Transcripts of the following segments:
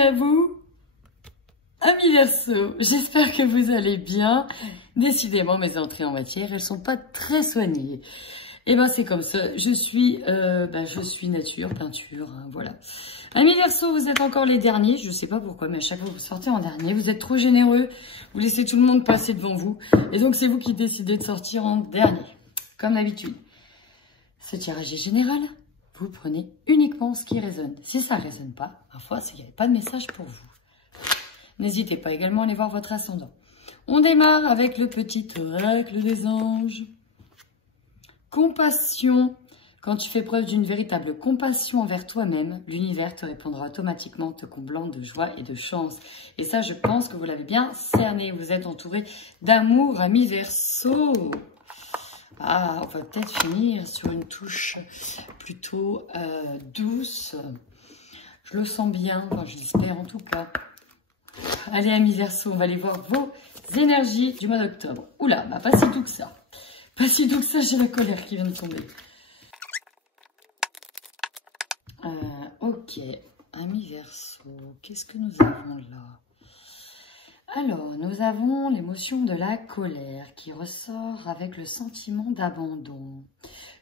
bienvenue à vous, amis Verseau. J'espère que vous allez bien. Décidément, mes entrées en matière, elles sont pas très soignées. Et ben c'est comme ça, je suis nature, peinture, hein, voilà. Amis Verseau, vous êtes encore les derniers, je sais pas pourquoi, mais à chaque fois que vous sortez en dernier, vous êtes trop généreux, vous laissez tout le monde passer devant vous, et donc c'est vous qui décidez de sortir en dernier, comme d'habitude. Ce tirage est général, vous prenez uniquement ce qui résonne. Si ça ne résonne pas, parfois c'est qu'il n'y avait pas de message pour vous. N'hésitez pas également à aller voir votre ascendant. On démarre avec le petit oracle des anges. Compassion. Quand tu fais preuve d'une véritable compassion envers toi-même, l'univers te répondra automatiquement, te comblant de joie et de chance. Et ça, je pense que vous l'avez bien cerné. Vous êtes entouré d'amour, amis Verseau. Ah, on va peut-être finir sur une touche plutôt douce. Je le sens bien, enfin, je l'espère en tout cas. Allez, amis Verseau, on va aller voir vos énergies du mois d'octobre. Oula, bah pas si doux que ça. Pas si doux que ça, j'ai la colère qui vient de tomber. Ok, amis Verseau, qu'est-ce que nous avons là? Alors, nous avons l'émotion de la colère qui ressort avec le sentiment d'abandon.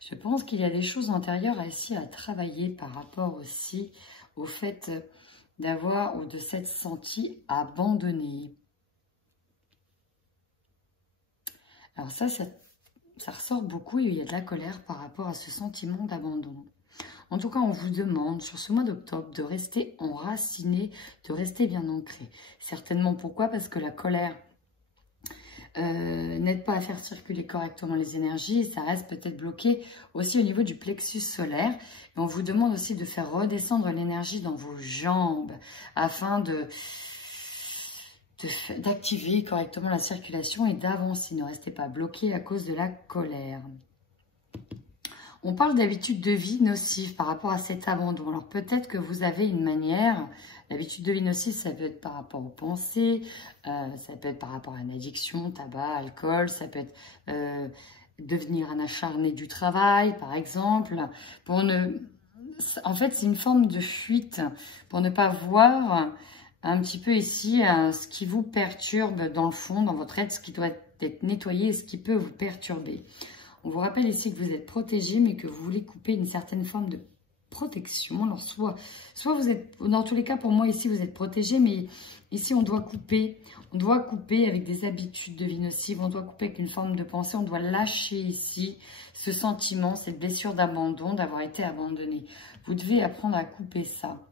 Je pense qu'il y a des choses antérieures ici à travailler par rapport aussi au fait d'avoir ou de s'être senti abandonné. Alors ça ressort beaucoup et il y a de la colère par rapport à ce sentiment d'abandon. En tout cas, on vous demande sur ce mois d'octobre de rester enraciné, de rester bien ancré. Certainement pourquoi? Parce que la colère n'aide pas à faire circuler correctement les énergies et ça reste peut-être bloqué aussi au niveau du plexus solaire. Et on vous demande aussi de faire redescendre l'énergie dans vos jambes afin d'activer correctement la circulation et d'avancer. Ne restez pas bloqué à cause de la colère. On parle d'habitude de vie nocive par rapport à cet abandon. Alors peut-être que vous avez une manière, l'habitude de vie nocive, ça peut être par rapport aux pensées, ça peut être par rapport à une addiction, tabac, alcool, ça peut être devenir un acharné du travail, par exemple. En fait, c'est une forme de fuite pour ne pas voir un petit peu ici ce qui vous perturbe dans le fond, dans votre être, ce qui doit être nettoyé et ce qui peut vous perturber. On vous rappelle ici que vous êtes protégé, mais que vous voulez couper une certaine forme de protection. Alors, soit vous êtes, dans tous les cas, pour moi, ici, vous êtes protégé, mais ici, on doit couper avec des habitudes de vie nocives, on doit couper avec une forme de pensée, on doit lâcher ici ce sentiment, cette blessure d'abandon, d'avoir été abandonné. Vous devez apprendre à couper ça.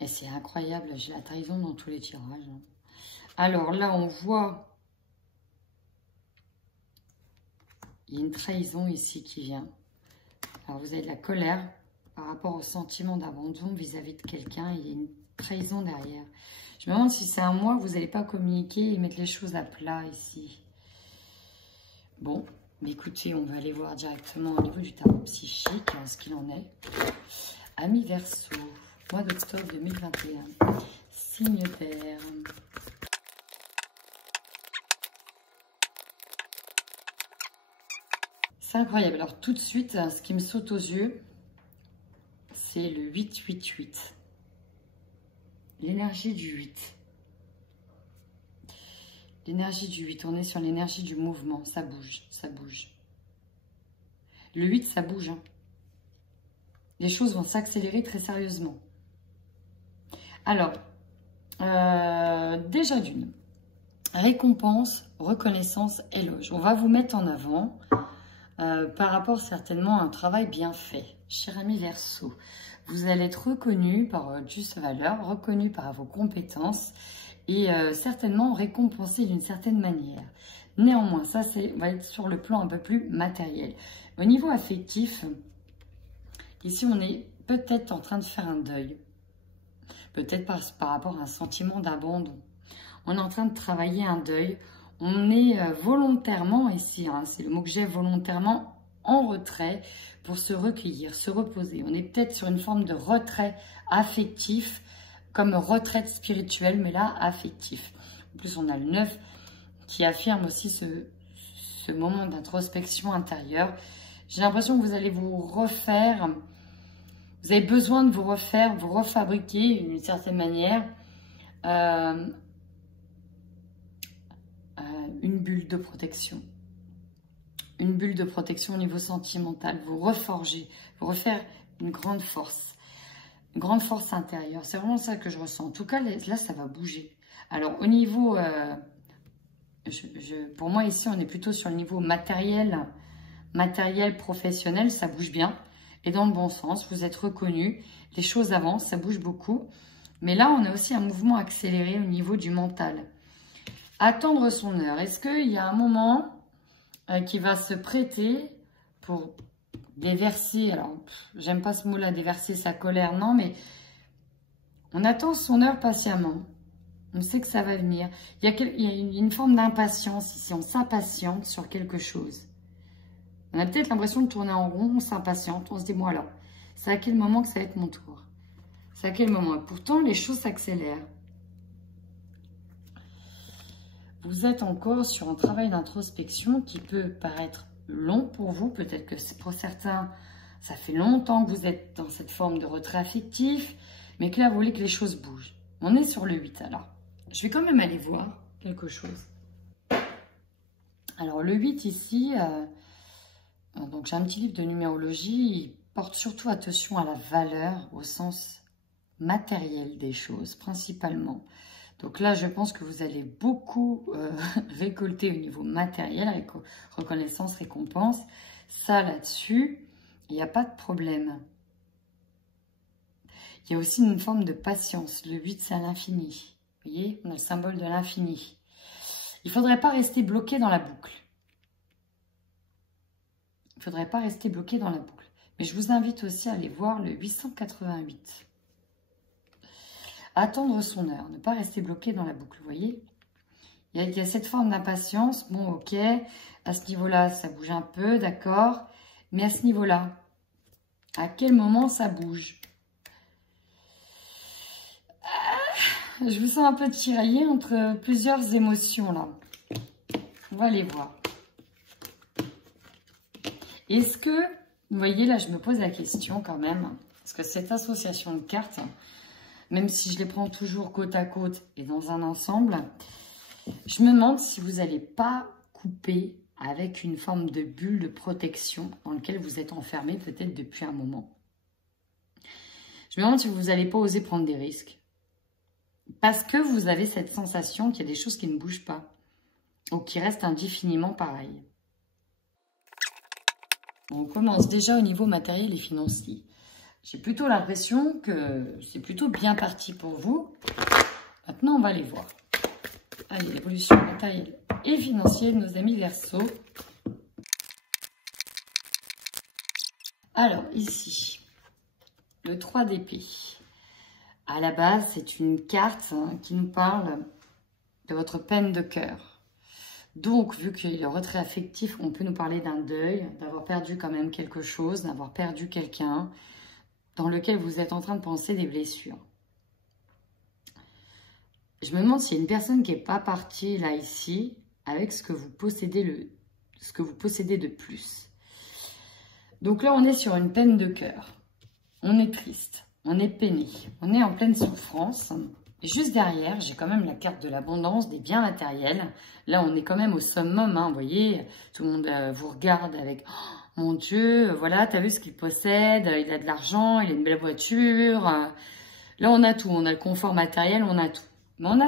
Et c'est incroyable, j'ai la trahison dans tous les tirages. Alors là, on voit... Il y a une trahison ici qui vient. Alors, vous avez de la colère par rapport au sentiment d'abandon vis-à-vis de quelqu'un. Il y a une trahison derrière. Je me demande si c'est un mois que vous n'allez pas communiquer et mettre les choses à plat ici. Bon, mais écoutez, on va aller voir directement au niveau du tarot psychique ce qu'il en est. Amis Verseau, mois d'octobre 2021. Signe d'air. C'est incroyable. Alors, tout de suite, ce qui me saute aux yeux, c'est le 888. L'énergie du 8. L'énergie du 8. On est sur l'énergie du mouvement. Ça bouge, ça bouge. Le 8, ça bouge. Hein. Les choses vont s'accélérer très sérieusement. Alors, déjà d'une. Récompense, reconnaissance, éloge. On va vous mettre en avant... par rapport certainement à un travail bien fait. Cher ami Verseau, vous allez être reconnu par votre juste valeur, reconnu par vos compétences et certainement récompensé d'une certaine manière. Néanmoins, ça va être sur le plan un peu plus matériel. Au niveau affectif, ici on est peut-être en train de faire un deuil. Peut-être par rapport à un sentiment d'abandon. On est en train de travailler un deuil. On est volontairement ici, hein, c'est le mot que j'ai, volontairement en retrait pour se recueillir, se reposer. On est peut-être sur une forme de retrait affectif, comme retraite spirituelle, mais là, affectif. En plus, on a le 9 qui affirme aussi ce moment d'introspection intérieure. J'ai l'impression que vous allez vous refaire Vous avez besoin de vous refaire, vous refabriquer d'une certaine manière une bulle de protection. Une bulle de protection au niveau sentimental. Vous reforger, vous refaire une grande force. Une grande force intérieure. C'est vraiment ça que je ressens. En tout cas, là, ça va bouger. Alors, au niveau... pour moi, ici, on est plutôt sur le niveau matériel, professionnel. Ça bouge bien. Et dans le bon sens, vous êtes reconnu. Les choses avancent, ça bouge beaucoup. Mais là, on a aussi un mouvement accéléré au niveau du mental. Attendre son heure. Est-ce qu'il y a un moment qui va se prêter pour déverser, alors j'aime pas ce mot-là, déverser sa colère, non, mais on attend son heure patiemment. On sait que ça va venir. Il y a une forme d'impatience ici, on s'impatiente sur quelque chose. On a peut-être l'impression de tourner en rond, on s'impatiente, on se dit, bon alors, c'est à quel moment que ça va être mon tour? C'est à quel moment? Et pourtant, les choses s'accélèrent. Vous êtes encore sur un travail d'introspection qui peut paraître long pour vous. Peut-être que pour certains, ça fait longtemps que vous êtes dans cette forme de retrait affectif, mais que là, vous voulez que les choses bougent. On est sur le 8, alors. Je vais quand même aller voir quelque chose. Alors, le 8 ici, donc j'ai un petit livre de numérologie, il porte surtout attention à la valeur au sens matériel des choses, principalement. Donc là, je pense que vous allez beaucoup récolter au niveau matériel, avec reconnaissance, récompense. Ça, là-dessus, il n'y a pas de problème. Il y a aussi une forme de patience. Le 8, c'est à l'infini. Vous voyez, on a le symbole de l'infini. Il ne faudrait pas rester bloqué dans la boucle. Il ne faudrait pas rester bloqué dans la boucle. Mais je vous invite aussi à aller voir le 888. Attendre son heure, ne pas rester bloqué dans la boucle, vous voyez. Il y a cette forme d'impatience. Bon, ok, à ce niveau-là, ça bouge un peu, d'accord. Mais à ce niveau-là, à quel moment ça bouge? Je vous sens un peu tiraillée entre plusieurs émotions, là. On va aller voir. Est-ce que, vous voyez, là, je me pose la question quand même, parce que cette association de cartes... Même si je les prends toujours côte à côte et dans un ensemble, je me demande si vous n'allez pas couper avec une forme de bulle de protection dans laquelle vous êtes enfermé peut-être depuis un moment. Je me demande si vous n'allez pas oser prendre des risques. Parce que vous avez cette sensation qu'il y a des choses qui ne bougent pas ou qui restent indéfiniment pareilles. On commence déjà au niveau matériel et financier. J'ai plutôt l'impression que c'est plutôt bien parti pour vous. Maintenant, on va les voir. Allez, l'évolution matérielle et financière de nos amis Verseau. Alors, ici, le 3 d'épée. À la base, c'est une carte qui nous parle de votre peine de cœur. Donc, vu qu'il y a le retrait affectif, on peut nous parler d'un deuil, d'avoir perdu quand même quelque chose, d'avoir perdu quelqu'un, dans lequel vous êtes en train de penser des blessures. Je me demande s'il y a une personne qui n'est pas partie là, ici, avec ce que vous possédez de plus. Donc là, on est sur une peine de cœur. On est triste, on est peiné, on est en pleine souffrance. Et juste derrière, j'ai quand même la carte de l'abondance, des biens matériels. Là, on est quand même au summum, hein, vous voyez, tout le monde vous regarde avec... Oh, mon Dieu, voilà, t'as vu ce qu'il possède, il a de l'argent, il a une belle voiture. Là, on a tout, on a le confort matériel, on a tout. Mais on a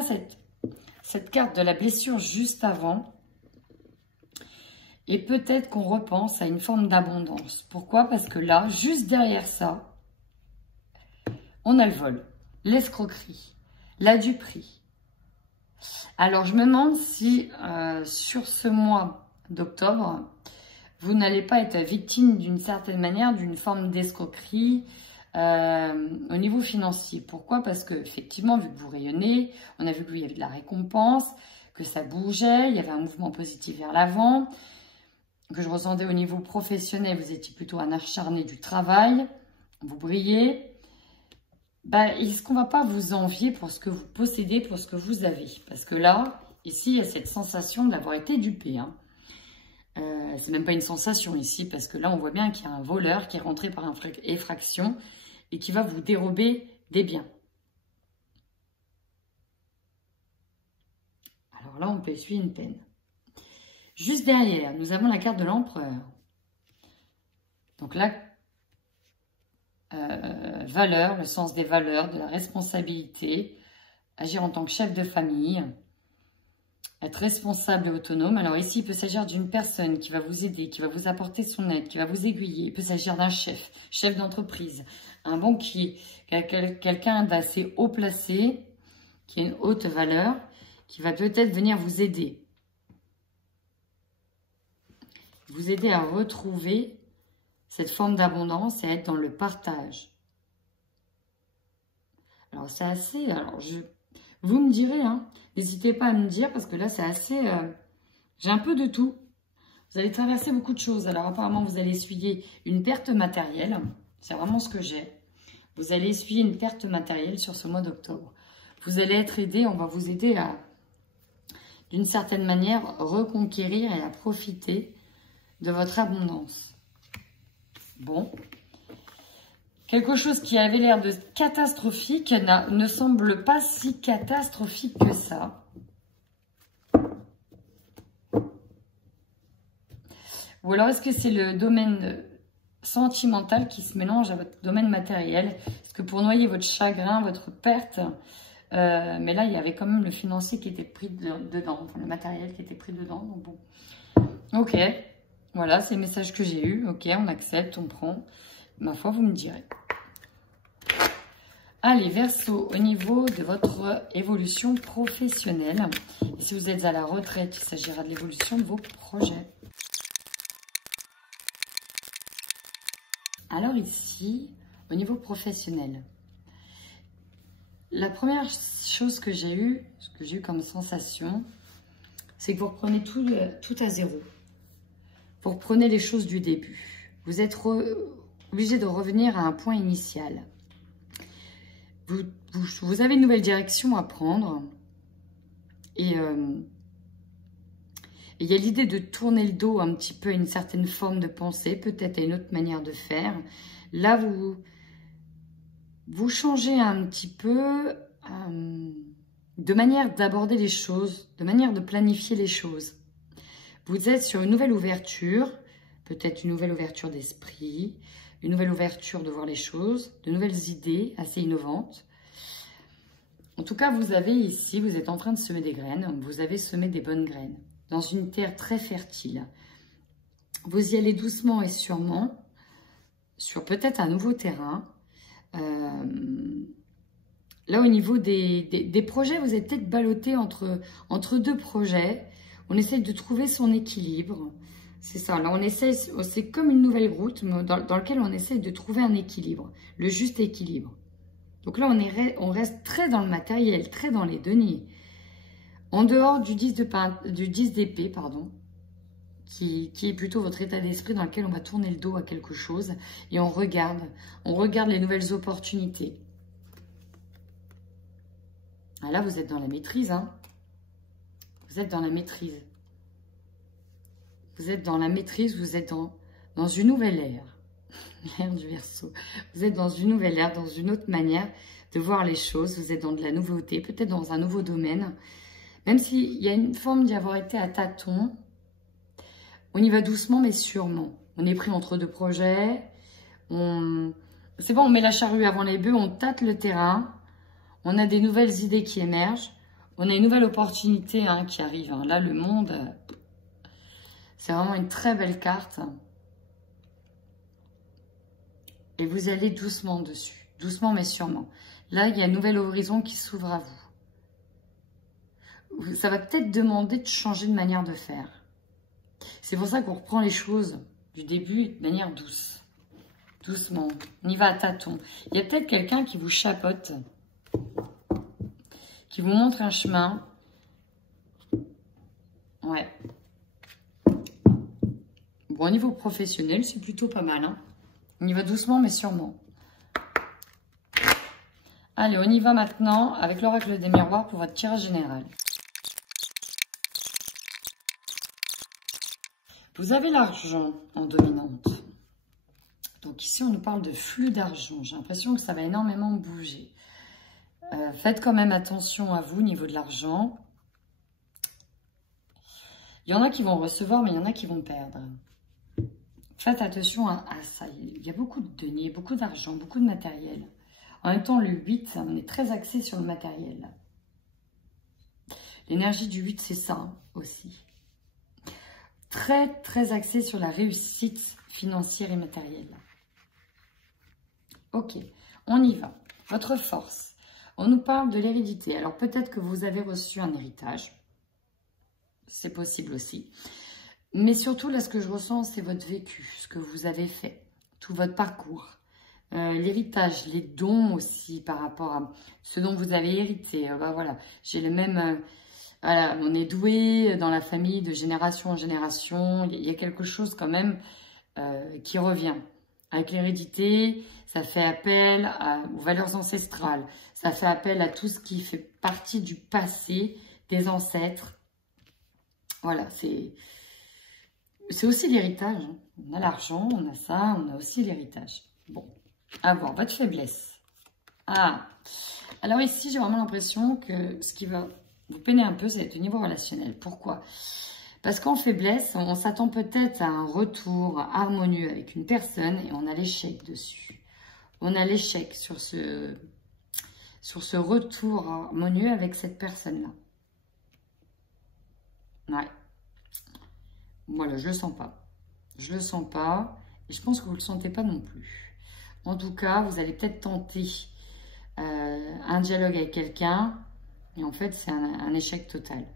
cette carte de la blessure juste avant. Et peut-être qu'on repense à une forme d'abondance. Pourquoi? Parce que là, juste derrière ça, on a le vol, l'escroquerie, la duperie. Alors, je me demande si sur ce mois d'octobre, vous n'allez pas être victime d'une certaine manière, d'une forme d'escroquerie au niveau financier. Pourquoi? Parce que effectivement, vu que vous rayonnez, on a vu qu'il y avait de la récompense, que ça bougeait, il y avait un mouvement positif vers l'avant, que je ressentais au niveau professionnel, vous étiez plutôt un acharné du travail, vous brillez. Est-ce qu'on ne va pas vous envier pour ce que vous possédez, pour ce que vous avez? Parce que là, ici, il y a cette sensation d'avoir été dupé, hein. C'est même pas une sensation ici, parce que là, on voit bien qu'il y a un voleur qui est rentré par effraction et qui va vous dérober des biens. Alors là, on peut essuyer une peine. Juste derrière, nous avons la carte de l'empereur. Donc là, valeur, le sens des valeurs, de la responsabilité, agir en tant que chef de famille, être responsable et autonome. Alors ici, il peut s'agir d'une personne qui va vous aider, qui va vous apporter son aide, qui va vous aiguiller. Il peut s'agir d'un chef, chef d'entreprise, un banquier, quelqu'un d'assez haut placé, qui a une haute valeur, qui va peut-être venir vous aider. Vous aider à retrouver cette forme d'abondance et à être dans le partage. Alors, c'est assez... Alors, vous me direz, hein, n'hésitez pas à me dire, parce que là, c'est assez... j'ai un peu de tout. Vous allez traverser beaucoup de choses. Alors, apparemment, vous allez essuyer une perte matérielle. C'est vraiment ce que j'ai. Vous allez essuyer une perte matérielle sur ce mois d'octobre. Vous allez être aidé, on va vous aider à, d'une certaine manière, reconquérir et à profiter de votre abondance. Bon. Quelque chose qui avait l'air de catastrophique ne semble pas si catastrophique que ça. Ou alors, est-ce que c'est le domaine sentimental qui se mélange à votre domaine matériel? Est-ce que pour noyer votre chagrin, votre perte, mais là, il y avait quand même le financier qui était pris dedans, enfin, le matériel qui était pris dedans. Donc bon. Ok, voilà, c'est le message que j'ai eu. Ok, on accepte, on prend. Ma foi, vous me direz. Allez, Verseau, au niveau de votre évolution professionnelle. Et si vous êtes à la retraite, il s'agira de l'évolution de vos projets. Alors ici, au niveau professionnel, la première chose que j'ai eue, comme sensation, c'est que vous reprenez tout à zéro. Vous reprenez les choses du début. Vous êtes obligé de revenir à un point initial. Vous avez une nouvelle direction à prendre. Et il y a l'idée de tourner le dos un petit peu à une certaine forme de pensée, peut-être à une autre manière de faire. Là, vous changez un petit peu de manière d'aborder les choses, de manière de planifier les choses. Vous êtes sur une nouvelle ouverture, peut-être une nouvelle ouverture d'esprit, une nouvelle ouverture de voir les choses, de nouvelles idées assez innovantes. En tout cas, vous avez ici, vous êtes en train de semer des graines, vous avez semé des bonnes graines dans une terre très fertile. Vous y allez doucement et sûrement sur peut-être un nouveau terrain. Là, au niveau des projets, vous êtes peut-être ballotté entre deux projets. On essaie de trouver son équilibre. C'est ça, là, on essaie, c'est comme une nouvelle route dans laquelle on essaie de trouver un équilibre, le juste équilibre. Donc là, on reste très dans le matériel, très dans les deniers. En dehors du 10 d'épée, pardon, qui est plutôt votre état d'esprit dans lequel on va tourner le dos à quelque chose et on regarde les nouvelles opportunités. Ah là, vous êtes dans la maîtrise, hein. Vous êtes dans la maîtrise. Vous êtes dans la maîtrise, vous êtes dans une nouvelle ère. L'ère du Verseau. Vous êtes dans une nouvelle ère, dans une autre manière de voir les choses. Vous êtes dans de la nouveauté, peut-être dans un nouveau domaine. Même s'il y a une forme d'y avoir été à tâtons, on y va doucement mais sûrement. On est pris entre deux projets. C'est bon, on met la charrue avant les bœufs, on tâte le terrain. On a des nouvelles idées qui émergent. On a une nouvelle opportunité qui arrive. Là, le monde, c'est vraiment une très belle carte. Et vous allez doucement dessus. Doucement mais sûrement. Là, il y a un nouvel horizon qui s'ouvre à vous. Ça va peut-être demander de changer de manière de faire. C'est pour ça qu'on reprend les choses du début de manière douce. Doucement. On y va à tâtons. Il y a peut-être quelqu'un qui vous chapeaute, qui vous montre un chemin. Ouais. Bon, au niveau professionnel, c'est plutôt pas mal, hein. On y va doucement, mais sûrement. Allez, on y va maintenant avec l'oracle des miroirs pour votre tirage général. Vous avez l'argent en dominante. Donc ici, on nous parle de flux d'argent. J'ai l'impression que ça va énormément bouger. Faites quand même attention à vous au niveau de l'argent. Il y en a qui vont recevoir, mais il y en a qui vont perdre. Faites attention à ça. Il y a beaucoup de deniers, beaucoup d'argent, beaucoup de matériel. En même temps, le 8, on est très axé sur le matériel. L'énergie du 8, c'est ça hein, aussi. Très, très axé sur la réussite financière et matérielle. Ok, on y va. Votre force. On nous parle de l'hérédité. Alors, peut-être que vous avez reçu un héritage. C'est possible aussi. Mais surtout, là, ce que je ressens, c'est votre vécu, ce que vous avez fait, tout votre parcours. L'héritage, les dons aussi par rapport à ce dont vous avez hérité. Ben voilà, j'ai le même... voilà, on est doué dans la famille de génération en génération. Il y a quelque chose quand même qui revient. Avec l'hérédité, ça fait appel aux valeurs ancestrales. Ça fait appel à tout ce qui fait partie du passé, des ancêtres. Voilà, c'est aussi l'héritage. On a l'argent, on a ça, on a aussi l'héritage. Bon, à voir, votre faiblesse. Ah, alors ici, j'ai vraiment l'impression que ce qui va vous peiner un peu, c'est au niveau relationnel. Pourquoi ? Parce qu'en faiblesse, on s'attend peut-être à un retour harmonieux avec une personne et on a l'échec dessus. On a l'échec sur ce retour harmonieux avec cette personne-là. Ouais. Voilà, je le sens pas. Je le sens pas et je pense que vous le sentez pas non plus. En tout cas, vous allez peut-être tenter un dialogue avec quelqu'un et en fait, c'est un échec total.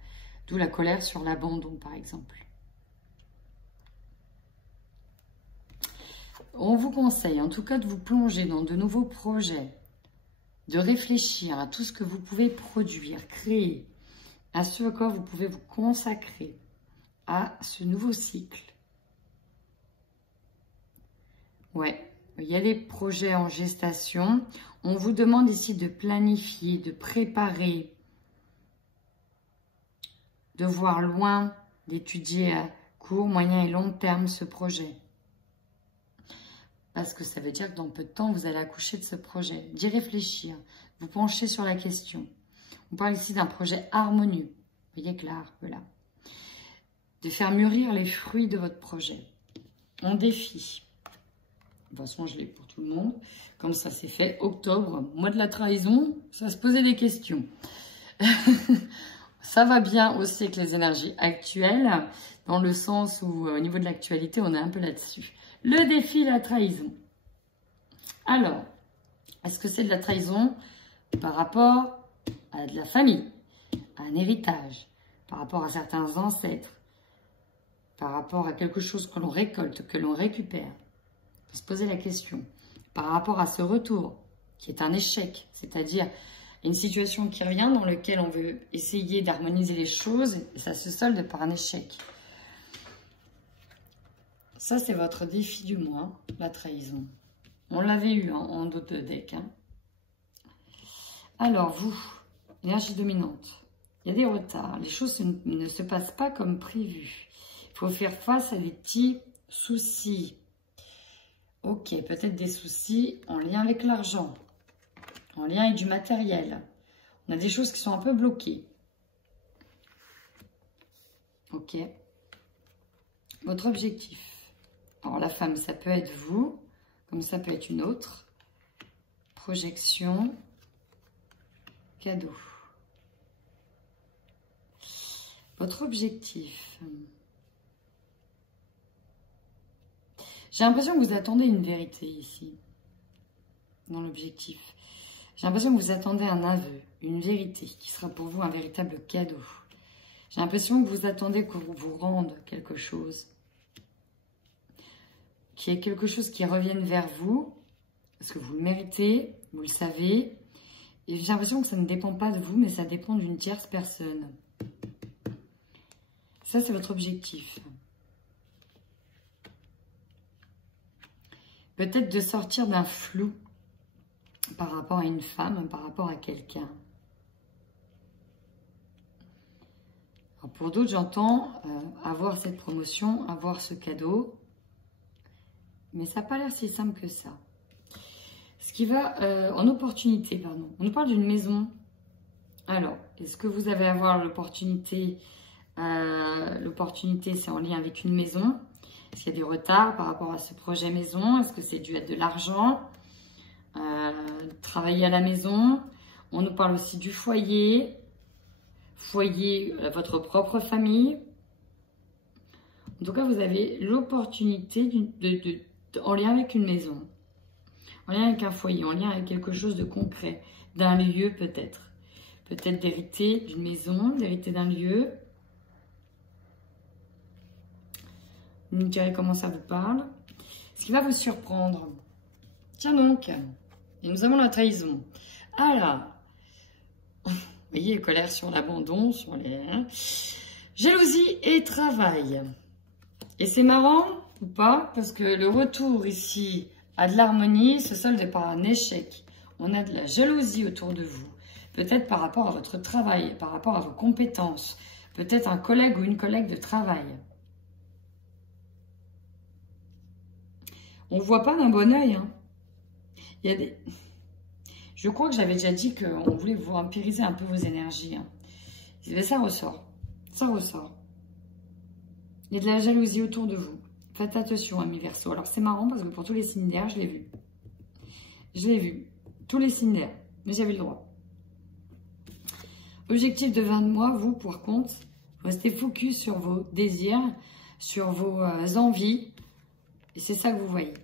D'où la colère sur l'abandon, par exemple. On vous conseille, en tout cas, de vous plonger dans de nouveaux projets, de réfléchir à tout ce que vous pouvez produire, créer, à ce à quoi vous pouvez vous consacrer, à ce nouveau cycle. Ouais, il y a les projets en gestation. On vous demande ici de planifier, de préparer, de voir loin, d'étudier à court, moyen et long terme ce projet. Parce que ça veut dire que dans peu de temps, vous allez accoucher de ce projet. D'y réfléchir, vous penchez sur la question. On parle ici d'un projet harmonieux. Vous voyez que l'arbre, là. De faire mûrir les fruits de votre projet. On défie. De toute façon, je l'ai pour tout le monde. Comme ça, c'est fait. Octobre, mois de la trahison, ça va se poser des questions. Ça va bien aussi avec les énergies actuelles, dans le sens où, au niveau de l'actualité, on est un peu là-dessus. Le défi, la trahison. Alors, est-ce que c'est de la trahison par rapport à de la famille, à un héritage, par rapport à certains ancêtres, par rapport à quelque chose que l'on récolte, que l'on récupère? Il faut se poser la question. Par rapport à ce retour, qui est un échec, c'est-à-dire une situation qui revient dans laquelle on veut essayer d'harmoniser les choses et ça se solde par un échec. Ça, c'est votre défi du mois, la trahison. On l'avait eu en dos de deck. Hein. Alors, vous, énergie dominante, il y a des retards. Les choses ne se passent pas comme prévu. Il faut faire face à des petits soucis. Ok, peut-être des soucis en lien avec l'argent, en lien avec du matériel. On a des choses qui sont un peu bloquées. Ok. Votre objectif. Alors, la femme, ça peut être vous, comme ça peut être une autre. Projection. Cadeau. Votre objectif. J'ai l'impression que vous attendez une vérité ici, dans l'objectif. J'ai l'impression que vous attendez un aveu, une vérité, qui sera pour vous un véritable cadeau. J'ai l'impression que vous attendez qu'on vous rende quelque chose. Qu'il y ait quelque chose qui revienne vers vous, parce que vous le méritez, vous le savez. Et j'ai l'impression que ça ne dépend pas de vous, mais ça dépend d'une tierce personne. Ça, c'est votre objectif. Peut-être de sortir d'un flou par rapport à une femme, par rapport à quelqu'un. Pour d'autres, j'entends avoir cette promotion, avoir ce cadeau. Mais ça n'a pas l'air si simple que ça. Ce qui va en opportunité, pardon. On nous parle d'une maison. Alors, est-ce que vous allez avoir l'opportunité? L'opportunité, c'est en lien avec une maison. Est-ce qu'il y a des retards par rapport à ce projet maison? Est-ce que c'est dû à de l'argent? Travailler à la maison. On nous parle aussi du foyer. Foyer, votre propre famille. En tout cas, vous avez l'opportunité en lien avec une maison. En lien avec un foyer, en lien avec quelque chose de concret. D'un lieu peut-être. Peut-être d'hériter d'une maison, d'hériter d'un lieu. Vous me direz comment ça vous parle. Ce qui va vous surprendre. Tiens donc. Et nous avons la trahison. Alors. Vous voyez, colère sur l'abandon, sur les... Jalousie et travail. Et c'est marrant ou pas? Parce que le retour ici à de l'harmonie se solde par un échec. On a de la jalousie autour de vous. Peut-être par rapport à votre travail, par rapport à vos compétences. Peut-être un collègue ou une collègue de travail. On ne voit pas d'un bon oeil. Hein. Il y a des... Je crois que j'avais déjà dit qu'on voulait vous vampiriser un peu vos énergies. Hein. Mais ça ressort. Ça ressort. Il y a de la jalousie autour de vous. Faites attention, amis Verseau. Alors, c'est marrant parce que pour tous les signes d'air, je l'ai vu. Je l'ai vu. Tous les signes d'air. Mais j'avais le droit. Objectif de 20 mois, vous, par contre, restez focus sur vos désirs, sur vos envies. Et c'est ça que vous voyez.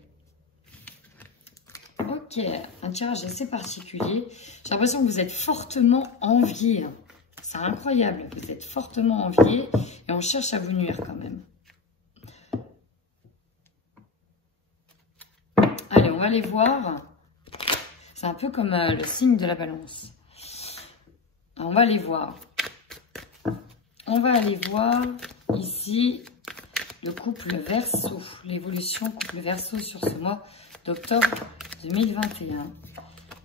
Ok, un tirage assez particulier. J'ai l'impression que vous êtes fortement envié. C'est incroyable, vous êtes fortement envié et on cherche à vous nuire quand même. Allez, on va aller voir. C'est un peu comme le signe de la balance. On va aller voir. On va aller voir ici le couple Verseau. L'évolution couple Verseau sur ce mois d'octobre 2021.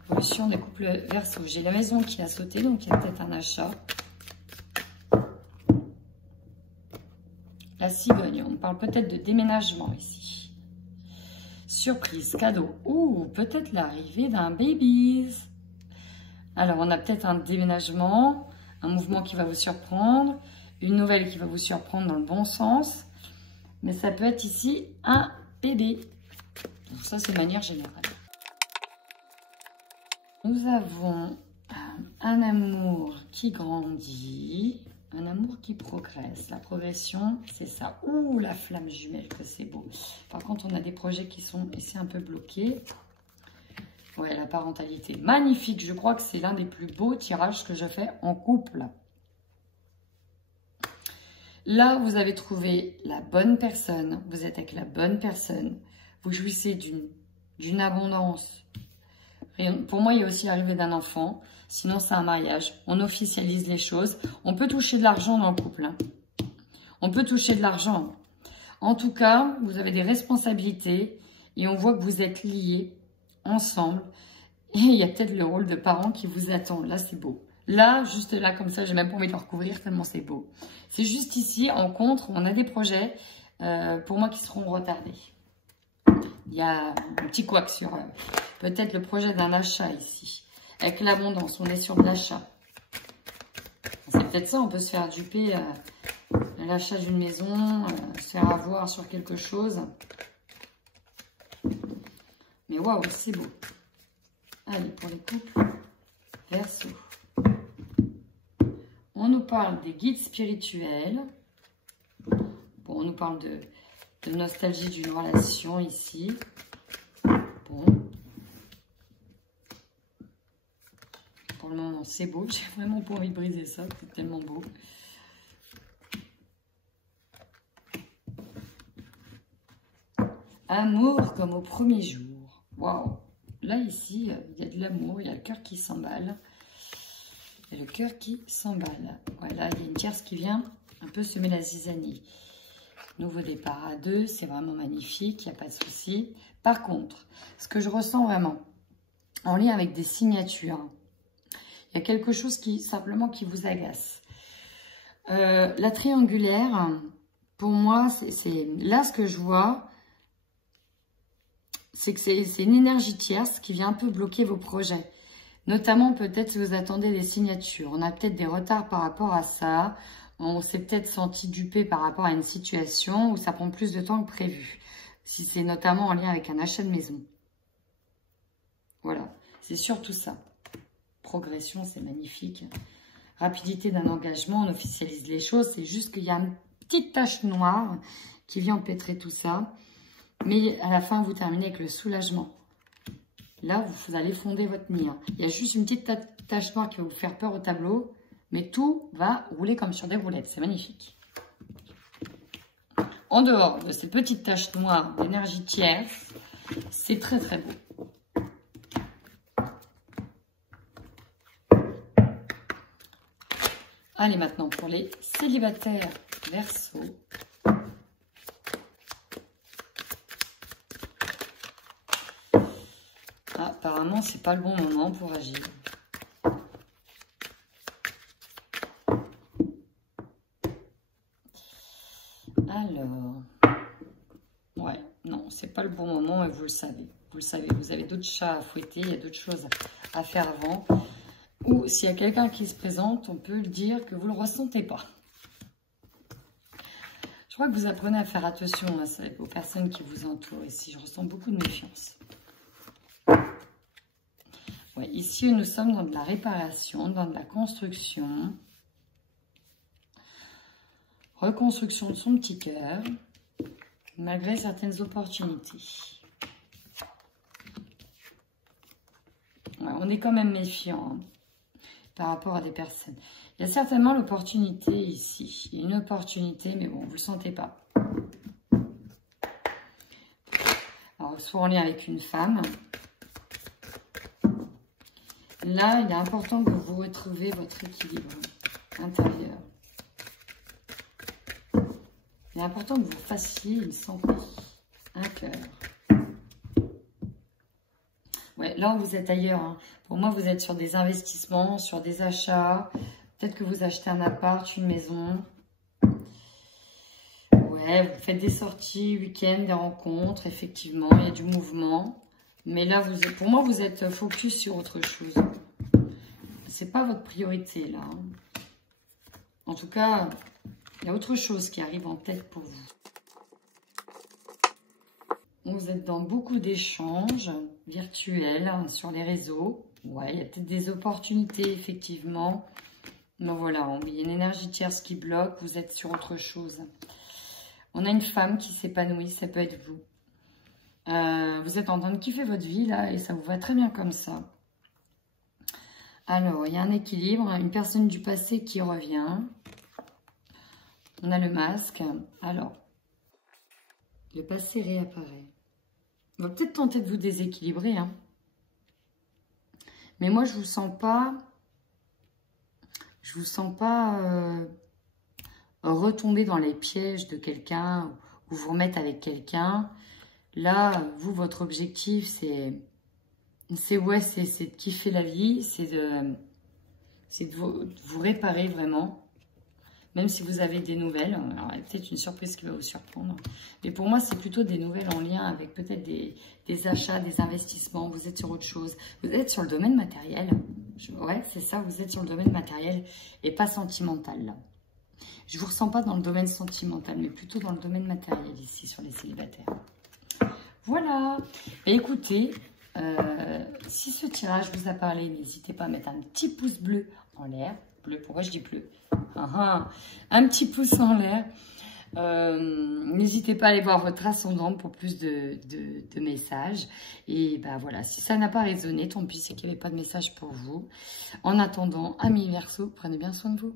Évolution des couples Verseau. J'ai la maison qui a sauté, donc il y a peut-être un achat. La cigogne, on parle peut-être de déménagement ici. Surprise, cadeau. Ou peut-être l'arrivée d'un baby. Alors, on a peut-être un déménagement, un mouvement qui va vous surprendre, une nouvelle qui va vous surprendre dans le bon sens. Mais ça peut être ici un bébé. Donc ça, c'est de manière générale. Nous avons un amour qui grandit, un amour qui progresse. La progression, c'est ça. Ouh, la flamme jumelle, que c'est beau. Par contre, on a des projets qui sont ici un peu bloqués. Ouais, la parentalité. Magnifique. Je crois que c'est l'un des plus beaux tirages que je fais en couple. Là, vous avez trouvé la bonne personne. Vous êtes avec la bonne personne. Vous jouissez d'une abondance. Pour moi, il y a aussi l'arrivée d'un enfant. Sinon, c'est un mariage. On officialise les choses. On peut toucher de l'argent dans le couple. Hein. On peut toucher de l'argent. En tout cas, vous avez des responsabilités. Et on voit que vous êtes liés ensemble. Et il y a peut-être le rôle de parent qui vous attend. Là, c'est beau. Là, juste là, comme ça, j'ai même pas envie de le recouvrir tellement c'est beau. C'est juste ici, en contre, on a des projets, pour moi, qui seront retardés. Il y a un petit couac sur peut-être le projet d'un achat ici. Avec l'abondance, on est sur de l'achat. C'est peut-être ça, on peut se faire duper à l'achat d'une maison, se faire avoir sur quelque chose. Mais waouh, c'est beau. Allez, pour les couples Verseau. On nous parle des guides spirituels. Bon, on nous parle de nostalgie d'une relation ici. Bon. Pour le moment, c'est beau. J'ai vraiment pas envie de briser ça. C'est tellement beau. Amour comme au premier jour. Waouh. Là, ici, il y a de l'amour. Il y a le cœur qui s'emballe. Et le cœur qui s'emballe. Voilà, il y a une tierce qui vient un peu semer la zizanie. Nouveau départ à deux, c'est vraiment magnifique, il n'y a pas de souci. Par contre, ce que je ressens vraiment, en lien avec des signatures, il y a quelque chose qui simplement qui vous agace. La triangulaire, pour moi, c'est là ce que je vois. c'est que c'est une énergie tierce qui vient un peu bloquer vos projets. Notamment, peut-être, si vous attendez des signatures. On a peut-être des retards par rapport à ça. On s'est peut-être senti dupé par rapport à une situation où ça prend plus de temps que prévu. Si c'est notamment en lien avec un achat de maison. Voilà, c'est surtout ça. Progression, c'est magnifique. Rapidité d'un engagement, on officialise les choses. C'est juste qu'il y a une petite tache noire qui vient empêtrer tout ça. Mais à la fin, vous terminez avec le soulagement. Là, vous allez fonder votre nid. Il y a juste une petite tache noire qui va vous faire peur au tableau. Mais tout va rouler comme sur des roulettes. C'est magnifique. En dehors de ces petites taches noires d'énergie tierce, c'est très très beau. Allez, maintenant pour les célibataires Verseau. Apparemment, c'est pas le bon moment pour agir. Alors, ouais, non, c'est pas le bon moment et vous le savez. Vous le savez, vous avez d'autres chats à fouetter, il y a d'autres choses à faire avant. Ou s'il y a quelqu'un qui se présente, on peut le dire que vous ne le ressentez pas. Je crois que vous apprenez à faire attention aux personnes qui vous entourent ici. Je ressens beaucoup de méfiance. Ouais, ici, nous sommes dans de la réparation, dans de la construction. Reconstruction de son petit cœur, malgré certaines opportunités. Ouais, on est quand même méfiant par rapport à des personnes. Il y a certainement l'opportunité ici. Il y a une opportunité, mais bon, vous ne le sentez pas. Alors, soit en lien avec une femme. Là, il est important que vous retrouviez votre équilibre intérieur. Il est important que vous fassiez une santé, un cœur. Ouais, là, vous êtes ailleurs. Hein. Pour moi, vous êtes sur des investissements, sur des achats. Peut-être que vous achetez un appart, une maison. Ouais, vous faites des sorties, week-end, des rencontres. Effectivement, il y a du mouvement. Mais là, pour moi, vous êtes focus sur autre chose. C'est pas votre priorité, là. Hein. En tout cas, il y a autre chose qui arrive en tête pour vous. Vous êtes dans beaucoup d'échanges virtuels sur les réseaux. Ouais, il y a peut-être des opportunités, effectivement. Mais voilà, il y a une énergie tierce qui bloque. Vous êtes sur autre chose. On a une femme qui s'épanouit, ça peut être vous. Vous êtes en train de kiffer votre vie, là, et ça vous va très bien comme ça. Alors, il y a un équilibre, une personne du passé qui revient. On a le masque. Alors, le passé réapparaît. On va peut-être tenter de vous déséquilibrer. Hein. Mais moi, je ne vous sens pas... retomber dans les pièges de quelqu'un ou vous remettre avec quelqu'un. Là, vous, votre objectif, c'est de kiffer la vie, c'est de vous réparer vraiment. Même si vous avez des nouvelles, alors il y a peut-être une surprise qui va vous surprendre. Mais pour moi, c'est plutôt des nouvelles en lien avec peut-être des achats, des investissements. Vous êtes sur autre chose. Vous êtes sur le domaine matériel. Ouais, c'est ça, vous êtes sur le domaine matériel et pas sentimental. Là. Je ne vous ressens pas dans le domaine sentimental, mais plutôt dans le domaine matériel ici, sur les célibataires. Voilà. Et écoutez, si ce tirage vous a parlé, n'hésitez pas à mettre un petit pouce bleu en l'air. Bleu, pourquoi je dis bleu? Un petit pouce en l'air. N'hésitez pas à aller voir votre ascendant pour plus de messages. Et ben voilà, si ça n'a pas résonné, tant pis, c'est qu'il n'y avait pas de message pour vous. En attendant, amis Verseau, prenez bien soin de vous.